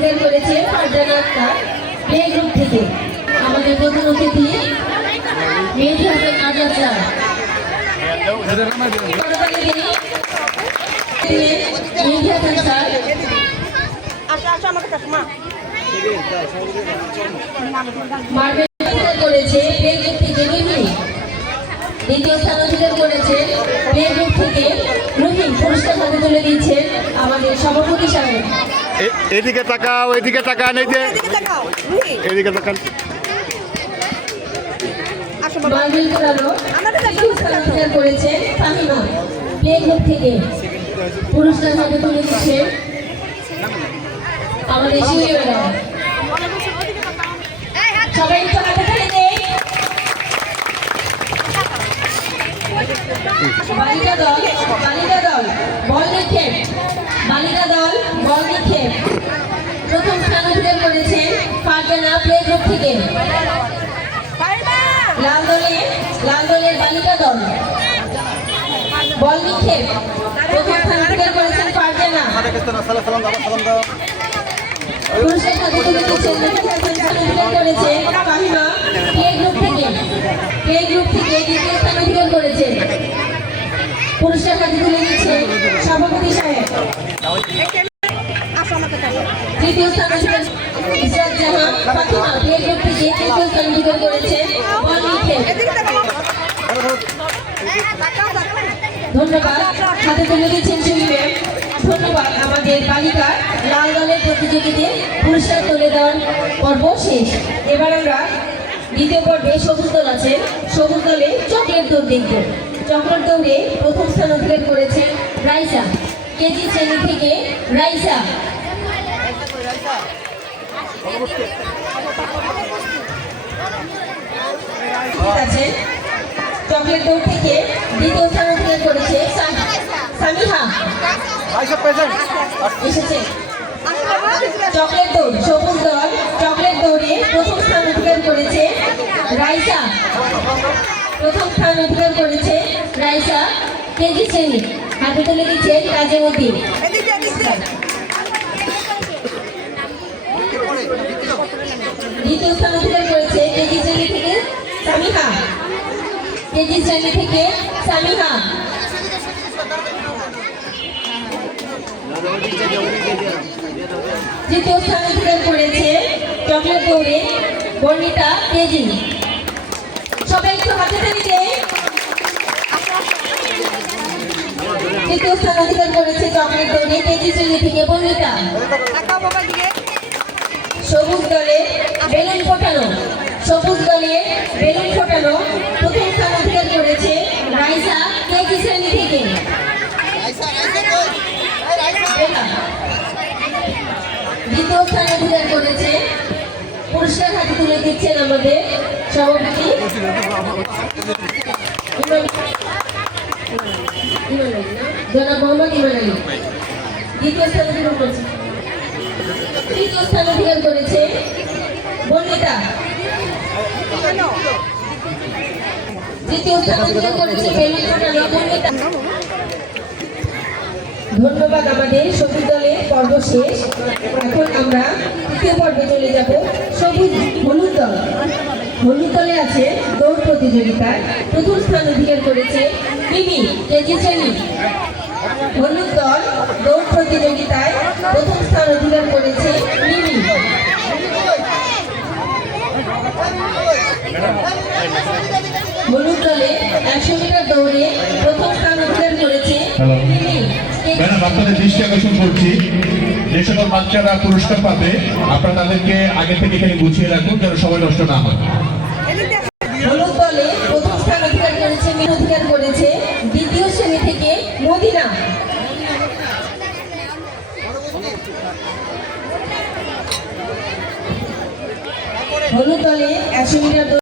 অধিকার করেছে Farzana Akter play group থেকে। আমাদের প্রধান অতিথি মেহেদী হাসান আজাদ স্যার। মেহেদী হাসান স্যার মার্বেল করেছে প্লে গ্রুপ থেকে রুহি। দ্বিতীয় স্থান অধিকার করেছে প্লে গ্রুপ থেকে রুহি। পুরস্কার হাতে তুলে দিচ্ছেন আমাদের সভাপতি সাহেব। এদিকে তাকাও, এদিকে তাকান, এই যে এদিকে তাকান। মার্বেল করানো তৃতীয় স্থান অধিকার করেছেন ফাহিমা প্লে গ্রুপ থেকে। পুরস্কার হাতে তুলে দিচ্ছেন আমাদের শিউলি ম্যাডাম। সবাই একটু হাতে তালি দেই। বালিকা দল বল নিক্ষেপ। বালিকা দল বল নিক্ষেপ প্রথম স্থান অধিকার করেছেন ফারজানা প্লে গ্রুপ থেকে। লাল দলের বালিকা দল বল নিক্ষেপ প্রথম স্থান অধিকার করেছেন ফারজানা। পুরস্কার হাতে তুলে দিচ্ছেন মেহেদী হাসান স্থান অধিকার করেছেন ফাহিমা প্লে গ্রুপ থেকে। দ্বিতীয় স্থান অধিকার করেছেন। পুরস্কার হাতে তুলে দিচ্ছেন সভাপতি সাহেব। তৃতীয় স্থান অধিকার ইসরাত জাহান ফাতিমা প্লে গ্রুপ থেকে। তৃতীয় স্থান অধিকার করেছেন বল নিক্ষেপ। ধন্যবাদ। হাতে তুলে দিচ্ছেন শিউলি ম্যাম। ধন্যবাদ। আমাদের বালিকা লাল দলের প্রতিযোগীদের পুরস্কার তুলে দেওয়ার পর্ব শেষ। এবার আমরা দ্বিতীয় পর্বে সবুজ দল আছে। সবুজ দলে চকলেট দৌড় দেখব। চকলেট দৌড়ে প্রথম স্থান অধিকার করেছেন রাইসা কেজি শ্রেণী থেকে। রাইসা আছে। চকলেট দৌড় থেকে দ্বিতীয় স্থান অধিকার করেছে সামিহা এসেছে। চকলেট দৌড় সবুজ দল চকলেট দৌড়ে প্রথম স্থান অধিকার করেছে রাইসা। কেজি শ্রেণী। হাতে তুলে দিচ্ছেন রাজেউদ্দিন। দ্বিতীয় স্থান অধিকার করেছে কেজি শ্রেণী থেকে সামিহা। তৃতীয় স্থান অধিকার করেছে চকলেট দৌড়ে বর্ণিতা তেজি। সবাই একটু হাতে তালি দেই। তৃতীয় স্থান অধিকার করেছে চকলেট দৌড়ে তেজি শ্রেণী থেকে বর্ণিতা। সবুজ দলে বেলুন ফোটানো প্রথম স্থান অধিকার করেছে রাইসা কেজি শ্রেণী থেকে। দ্বিতীয় স্থান অধিকার করেছে। পুরস্কার হাতে তুলে দিচ্ছেন আমাদের সভাপতি জনাব মোহাম্মদ ইমান আলী। তৃতীয় স্থান অধিকার করেছে বর্ণিতা। তৃতীয় স্থান অধিকার করেছে বেলুন ফোটানো বর্ণিতা। ধন্যবাদ। আমাদের সবুজ দলের পর্ব শেষ। এখন আমরা তৃতীয় পর্বে চলে যাব। হলুদ দলে আছে দৌড় প্রতিযোগিতায় প্রথম স্থান অধিকার করেছে মিমি কেজি শ্রেণী। হলুদ দল দৌড় প্রতিযোগিতায় প্রথম স্থান অধিকার করেছে মিমি। হলুদ দলে 100 মিটার দৌড়ে প্রথম স্থান অধিকার করেছে মিমি। ম্যাডাম, আপনাদের দৃষ্টি আকর্ষণ করছি, যে সকল বাচ্চারা পুরস্কার পাবে আপনারা তাদেরকে আগে থেকে এখানে গুছিয়ে রাখুন যেন সময় নষ্ট না হয়। হলুদ দলে প্রথম স্থান অধিকার করেছে দ্বিতীয় শ্রেণী থেকে মদিনা। হলুদ দলে 100 মিটার